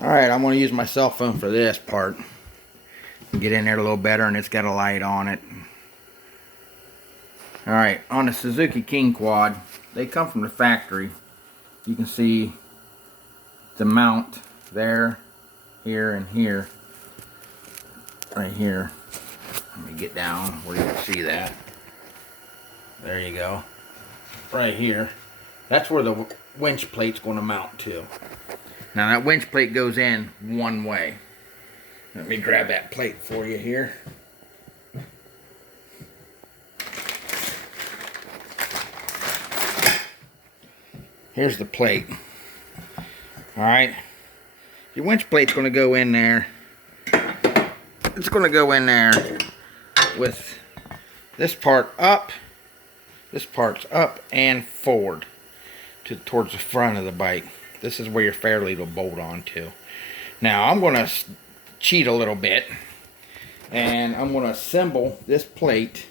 Alright, I'm going to use my cell phone for this part. Get in there a little better, and it's got a light on it. Alright, on the Suzuki King Quad, they come from the factory. You can see the mount there, here, and here. Right here. Let me get down where you can see that. There you go. Right here. That's where the winch plate's going to mount to. Now that winch plate goes in one way. Let me grab that plate for you here. Here's the plate. Alright. Your winch plate's going to go in there. It's going to go in there with this part up. This part's up and forward towards the front of the bike. This is where your fairlead will bolt onto. Now I'm going to cheat a little bit, and I'm going to assemble this plate.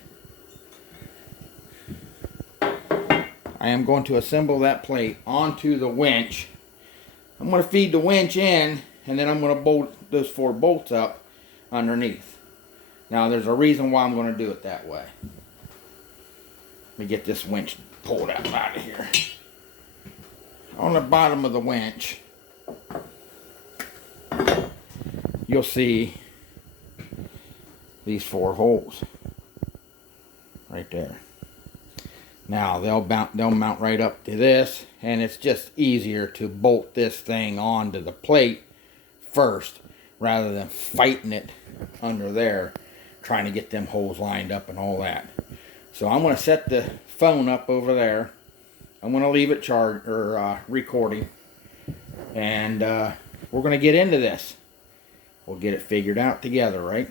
I am going to assemble that plate onto the winch. I'm going to feed the winch in, and then I'm going to bolt those 4 bolts up underneath. Now there's a reason why I'm going to do it that way. Let me get this winch pulled out of here. On the bottom of the winch, you'll see these 4 holes right there. Now they'll mount right up to this, and it's just easier to bolt this thing onto the plate first rather than fighting it under there, trying to get them holes lined up and all that. So I'm going to set the phone up over there. I'm going to leave it recording, and we're going to get into this. We'll get it figured out together, right?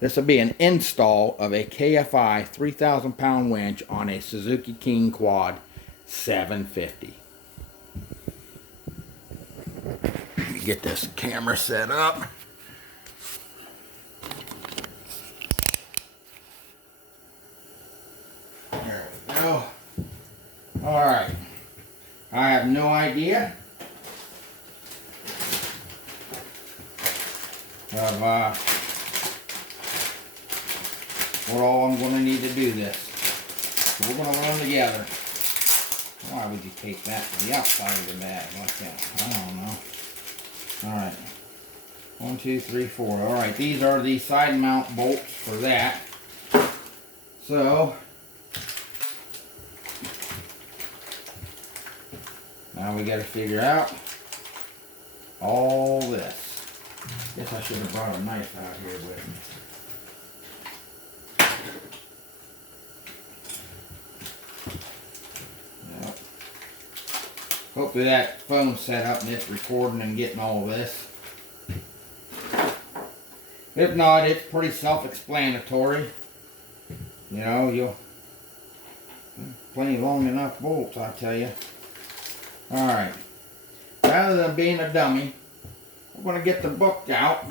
This will be an install of a KFI 3,000 pound winch on a Suzuki King Quad 750. Let me get this camera set up. There we go. Alright. I have no idea of what all I'm going to need to do this. So we're going to learn together. Why would you take that to the outside of the bag like that? I don't know. Alright. 1, 2, 3, 4. Alright, these are the side mount bolts for that. So, now we got to figure out all this. Guess I should have brought a knife out here with me. Yep. Hopefully that phone's set up and it's recording and getting all this. If not, it's pretty self-explanatory. You know, you'll plenty long enough bolts, I tell you. Alright, rather than being a dummy, I'm going to get the book out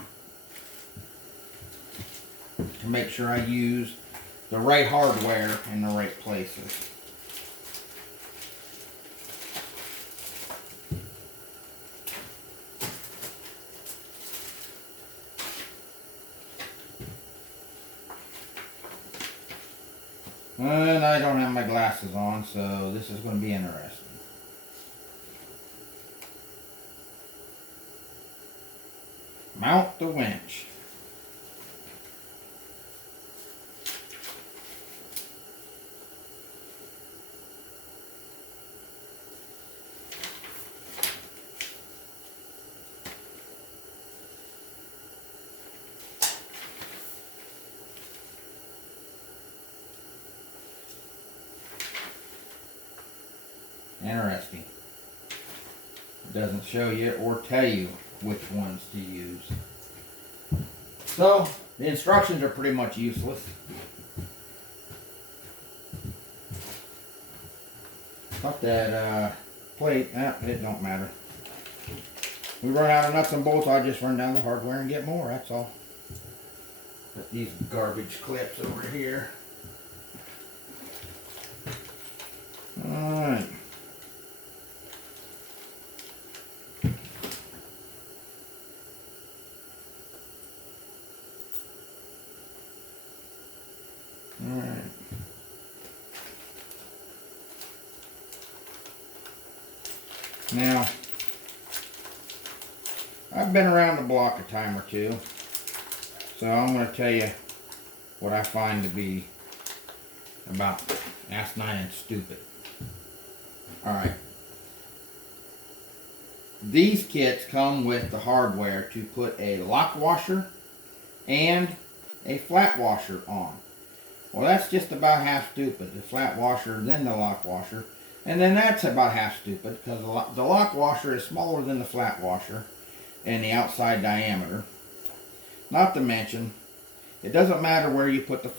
to make sure I use the right hardware in the right places. And I don't have my glasses on, so this is going to be interesting. Mount the winch. Interesting. It doesn't show you or tell you which ones to use. So, the instructions are pretty much useless. Got that plate, it don't matter. We run out of nuts and bolts, I just run down the hardware and get more, that's all. Got these garbage clips over here. Alright. Now, I've been around the block a time or two, so I'm going to tell you what I find to be about asinine and stupid. Alright. These kits come with the hardware to put a lock washer and a flat washer on. Well, that's just about half stupid. The flat washer, then the lock washer. And then that's about half stupid because the lock washer is smaller than the flat washer in the outside diameter. Not to mention, it doesn't matter where you put the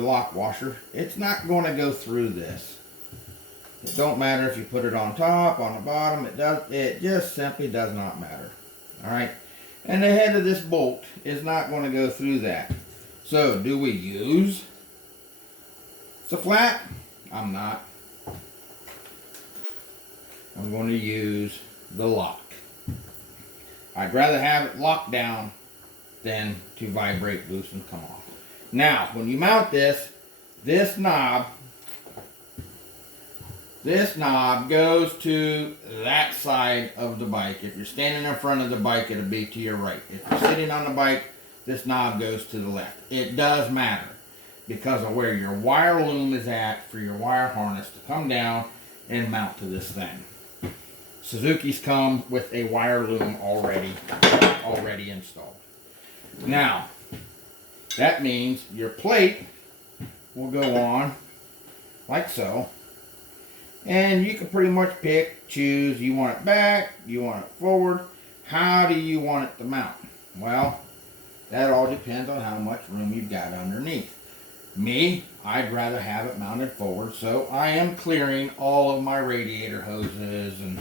lock washer. It's not going to go through this. It don't matter if you put it on top, on the bottom. It just simply does not matter. Alright? And the head of this bolt is not going to go through that. So, do we use the flat? I'm not. I'm going to use the lock. I'd rather have it locked down than to vibrate loose and come off. Now, when you mount this knob goes to that side of the bike. If you're standing in front of the bike, it'll be to your right. If you're sitting on the bike, this knob goes to the left. It does matter because of where your wire loom is at for your wire harness to come down and mount to this thing. Suzuki's come with a wire loom already installed. Now, that means your plate will go on like so. And you can pretty much choose, you want it back, you want it forward, how do you want it to mount? Well, that all depends on how much room you've got underneath. Me, I'd rather have it mounted forward, so I am clearing all of my radiator hoses and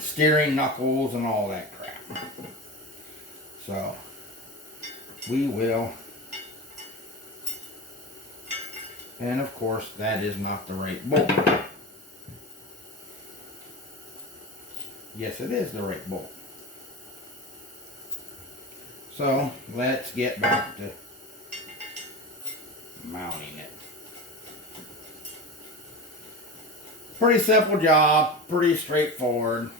steering knuckles and all that crap. So, we will. And of course, that is not the right bolt. Yes, it is the right bolt. So, let's get back to mounting it. Pretty simple job, pretty straightforward.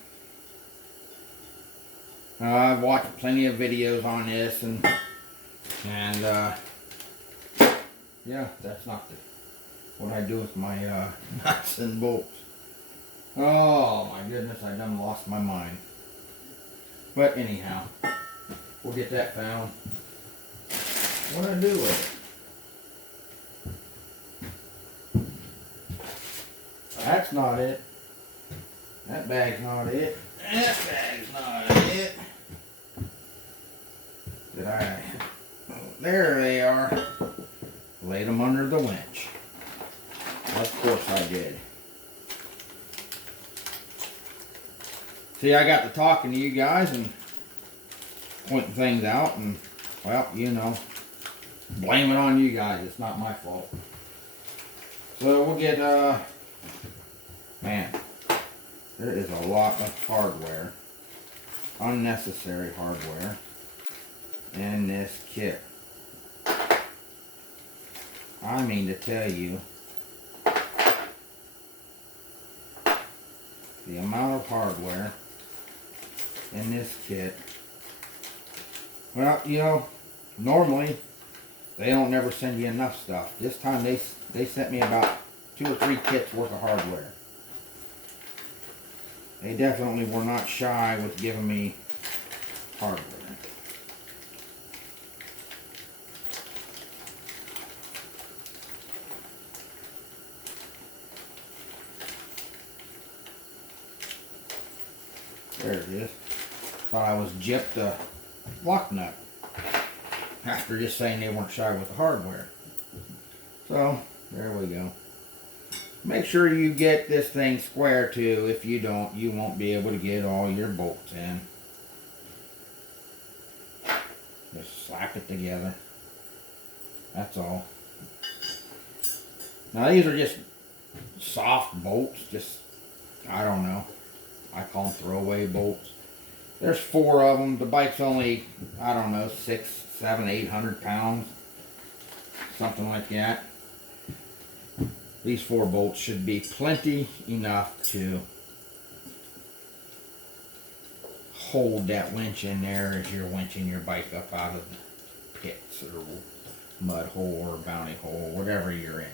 I've watched plenty of videos on this, and yeah, that's not what I do with my nuts and bolts. Oh my goodness, I done lost my mind. But anyhow, we'll get that found. What do I do with it? That's not it. That bag's not it. That bag's not it. There they are. Laid them under the winch. Of course I did. See, I got to talking to you guys and pointing things out, and, well, you know, blame it on you guys. It's not my fault. So we'll get, man, there is a lot of hardware, unnecessary hardware, in this kit. I mean to tell you, the amount of hardware in this kit. Well, you know, normally they don't never send you enough stuff. This time they sent me about 2 or 3 kits worth of hardware. They definitely were not shy with giving me hardware. There it is. Thought I was gypped a lock nut after just saying they weren't shy with the hardware. So, there we go. Make sure you get this thing square too. If you don't, you won't be able to get all your bolts in. Just slap it together. That's all. Now these are just soft bolts. Just, I don't know. I call them throwaway bolts. There's 4 of them. The bike's only, I don't know, 600, 700, 800 pounds. Something like that. These 4 bolts should be plenty enough to hold that winch in there as you're winching your bike up out of the pits or mud hole or bounty hole, whatever you're in.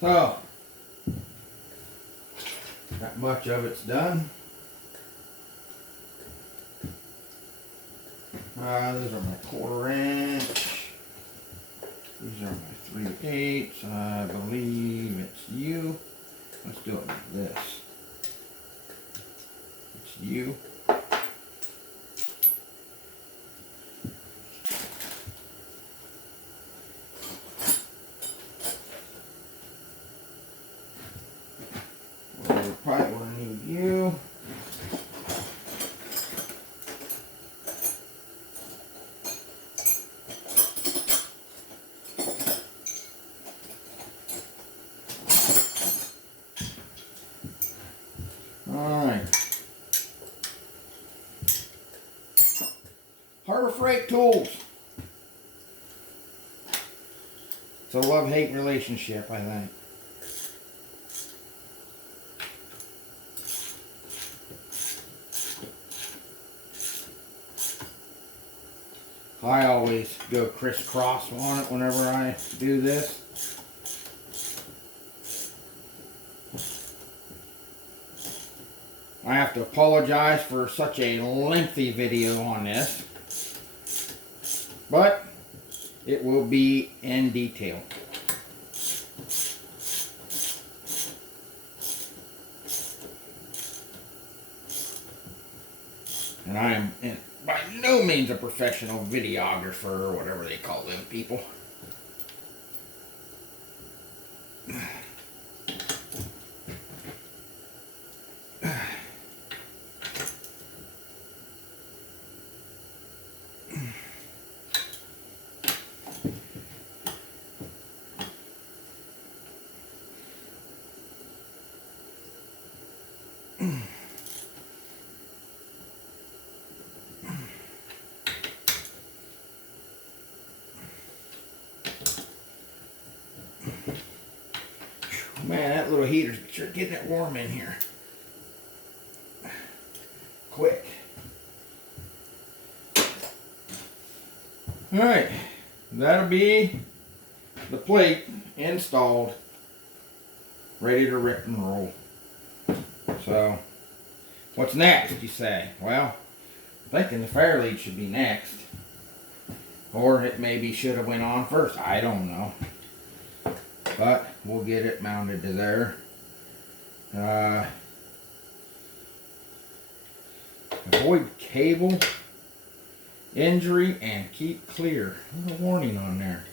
So, not much of it's done. These are my 1/4 inch. These are my 3/8. I believe it's U. Let's do it like this. It's U. We're probably going to need U. Alright. Harbor Freight tools. It's a love-hate relationship, I think. I always go crisscross on it whenever I do this. I have to apologize for such a lengthy video on this, but it will be in detail. And I am by no means a professional videographer or whatever they call them people. Man, that little heater's sure getting it warm in here. Quick. Alright, that'll be the plate installed, ready to rip and roll. So, what's next, you say? Well, I'm thinking the fair lead should be next. Or it maybe should have went on first. I don't know. But we'll get it mounted to there. Avoid cable injury and keep clear. There's a warning on there.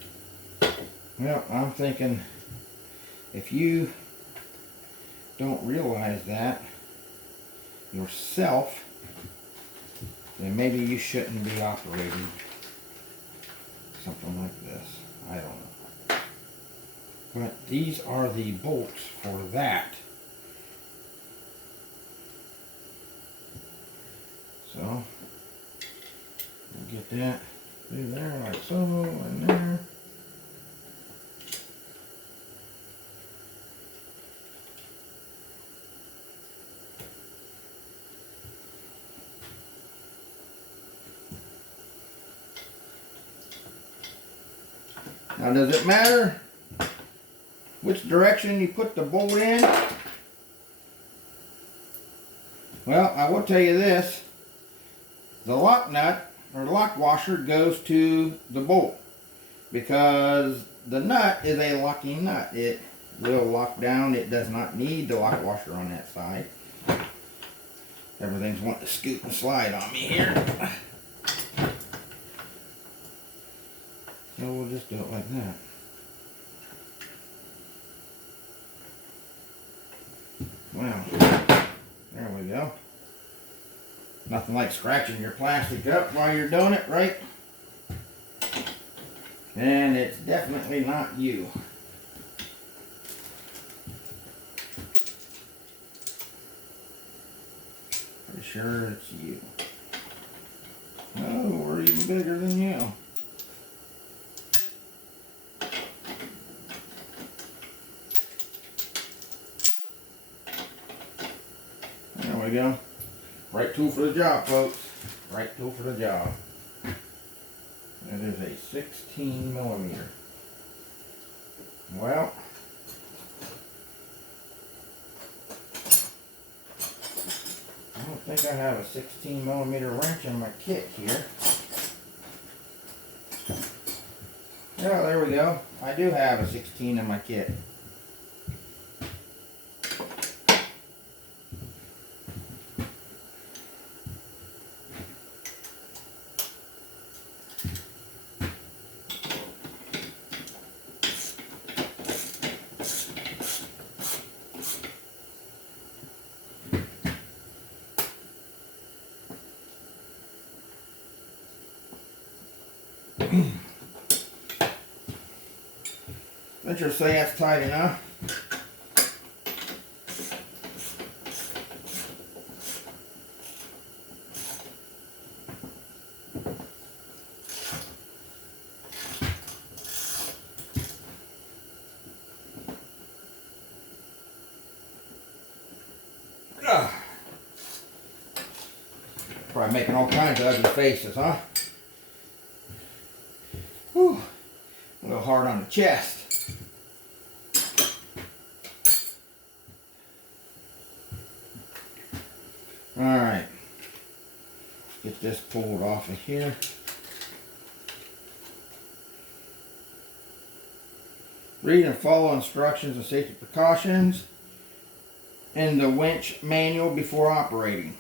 Well, I'm thinking if you don't realize that yourself, then maybe you shouldn't be operating something like this. I don't know. But these are the bolts for that. So, we'll get that through there like so, and there. Now, does it matter which direction you put the bolt in? Well, I will tell you this. The lock nut or lock washer goes to the bolt because the nut is a locking nut. It will lock down. It does not need the lock washer on that side. Everything's wanting to scoot and slide on me here. So we'll just do it like that. Well, there we go. Nothing like scratching your plastic up while you're doing it, right? And it's definitely not you. Pretty sure it's you. Oh, we're even bigger than you. we go. Right tool for the job, folks. Right tool for the job. It is a 16 millimeter. Well, I don't think I have a 16 millimeter wrench in my kit here. Yeah, there we go. I do have a 16 in my kit. Let's just say that's tight enough. Probably making all kinds of ugly faces, huh? Whew. A little hard on the chest. Alright. Get this pulled off of here. Read and follow instructions and safety precautions in the winch manual before operating.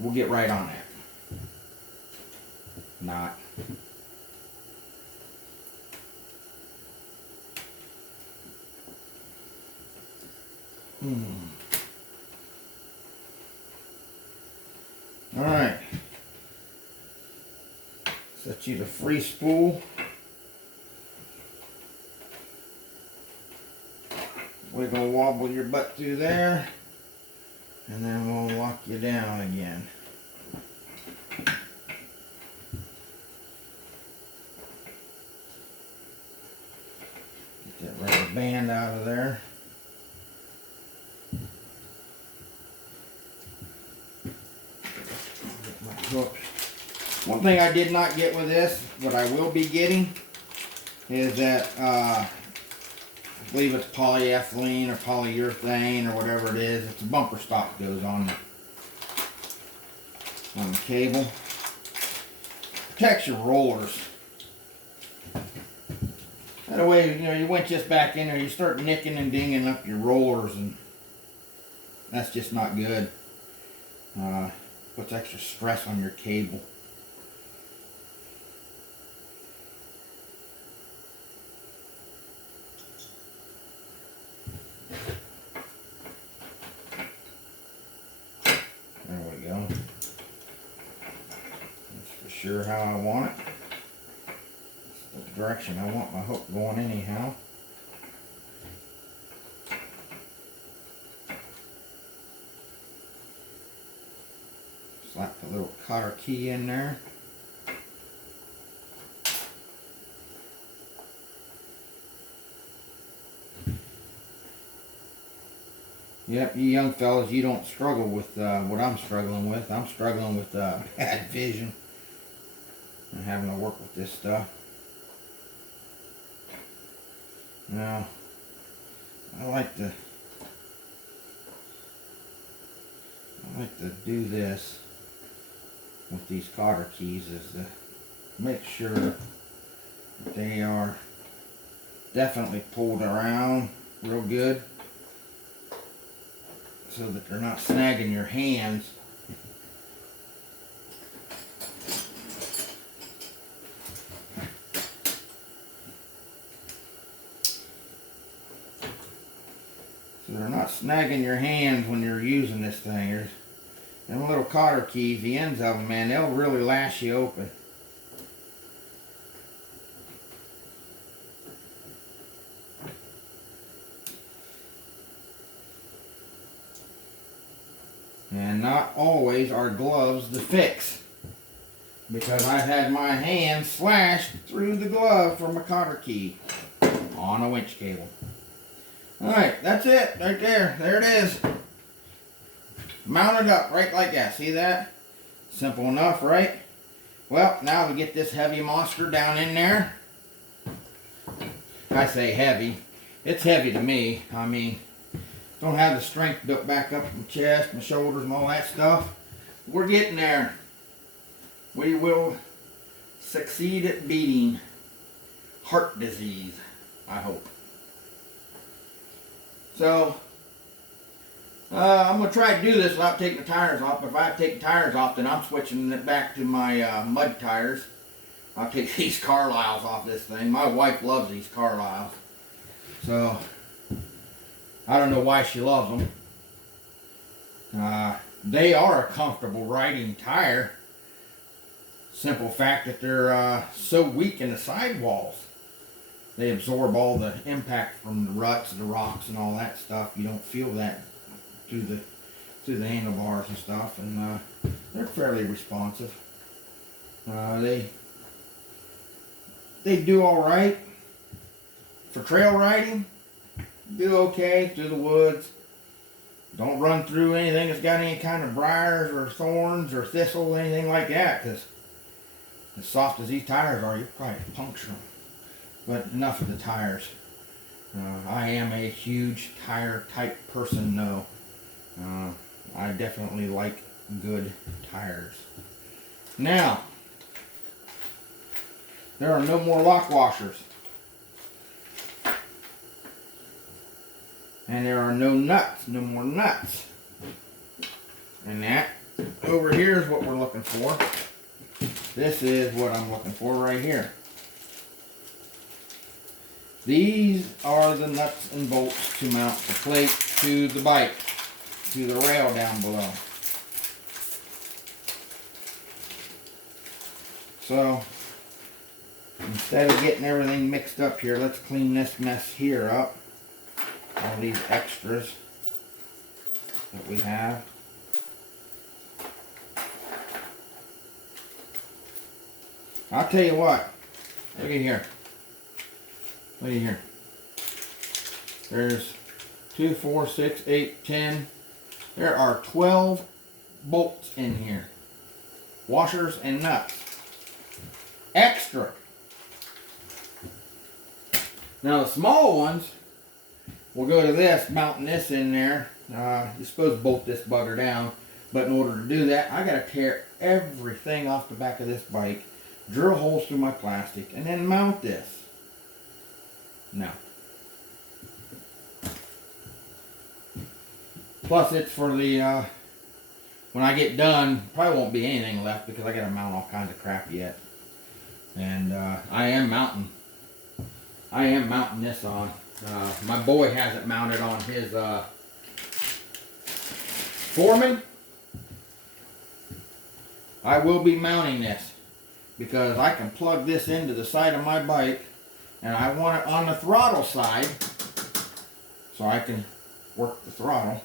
We'll get right on that. Not. Alright. Set you the free spool. Wiggle wobble your butt through there. And then we'll lock you down again. Get that rubber band out of there. Get my hooks. One thing I did not get with this, but I will be getting, is that I believe it's polyethylene or polyurethane or whatever it is. It's a bumper stop goes on the cable. Protects your rollers. That way, you know, you winch this back in there, you start nicking and dinging up your rollers, and that's just not good. Puts extra stress on your cable. Sure how I want it. It's the direction I want my hook going anyhow. Slap the little cotter key in there. Yep, you young fellas, you don't struggle with what I'm struggling with. I'm struggling with bad vision. And having to work with this stuff. Now, I like to do this with these cotter keys, is to make sure that they are definitely pulled around real good, so that they're not snagging your hands. So they're not snagging your hands when you're using this thing. There's them little cotter keys, the ends of them, man, they'll really lash you open. And not always are gloves the fix, because I've had my hand slashed through the glove from a cotter key on a winch cable. Alright, that's it right there. There it is. mount it up right like that. See that? Simple enough, right? Well, now we get this heavy monster down in there. I say heavy. It's heavy to me. I mean, don't have the strength built back up in my chest, my shoulders, and all that stuff. We're getting there. We will succeed at beating heart disease, I hope. So, I'm going to try to do this without taking the tires off. If I have to take the tires off, then I'm switching it back to my mud tires. I'll take these Carlisles off this thing. My wife loves these Carlisles. So, I don't know why she loves them. They are a comfortable riding tire. Simple fact that they're so weak in the sidewalls. They absorb all the impact from the ruts, the rocks, and all that stuff. You don't feel that through the handlebars and stuff, and they're fairly responsive. They do all right for trail riding. Do okay through the woods. Don't run through anything that's got any kind of briars or thorns or thistles, anything like that, because as soft as these tires are, you probably puncture them. But enough of the tires. I am a huge tire type person, though. I definitely like good tires. Now, there are no more lock washers. And there are no nuts, no more nuts. And that over here is what we're looking for. This is what I'm looking for right here. These are the nuts and bolts to mount the plate to the bike, to the rail down below. So, instead of getting everything mixed up here, let's clean this mess here up. All these extras that we have. I'll tell you what, look at here. Look at here. There's 2, 4, 6, 8, 10. There are 12 bolts in here. Washers and nuts. Extra. Now the small ones will go to this, mounting this in there. You're supposed to bolt this bugger down. But in order to do that, I got to tear everything off the back of this bike, drill holes through my plastic, and then mount this. Now, plus it's for the, when I get done, probably won't be anything left because I got to mount all kinds of crap yet. And I am mounting this on. My boy has it mounted on his Foreman. I will be mounting this because I can plug this into the side of my bike, and I want it on the throttle side so I can work the throttle.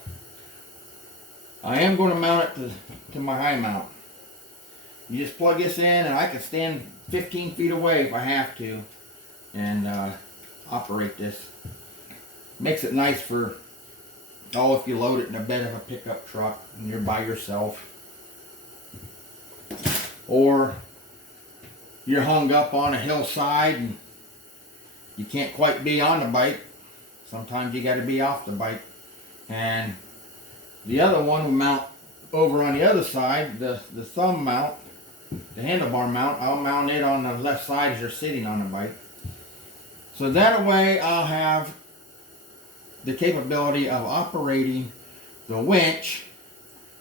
I am going to mount it to my high mount. You just plug this in, and I can stand 15 feet away if I have to and operate this. Makes it nice for, if you load it in the bed of a pickup truck and you're by yourself. Or you're hung up on a hillside and you can't quite be on the bike. Sometimes you got to be off the bike. And the other one will mount over on the other side, the thumb mount, the handlebar mount. I'll mount it on the left side as you're sitting on the bike. So that way I'll have the capability of operating the winch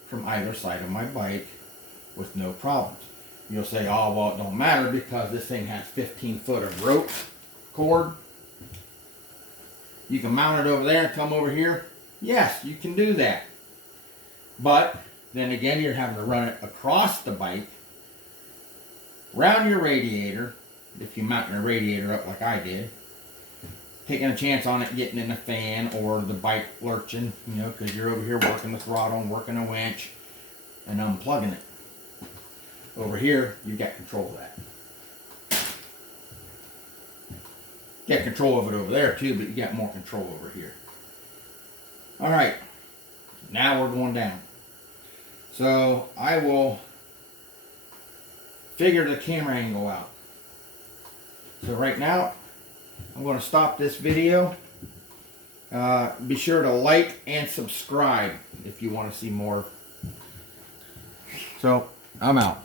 from either side of my bike with no problems. You'll say, oh, well, it don't matter because this thing has 15 foot of rope cord. You can mount it over there and come over here. Yes, you can do that. But then again, you're having to run it across the bike, around your radiator, if you mount your radiator up like I did, taking a chance on it getting in the fan or the bike lurching, because you're over here working the throttle and working the winch and unplugging it. Over here, you've got control of that. You got control of it over there too, but you got more control over here. Alright, now we're going down. So I will figure the camera angle out. So right now, I'm going to stop this video. Be sure to like and subscribe if you want to see more. So I'm out.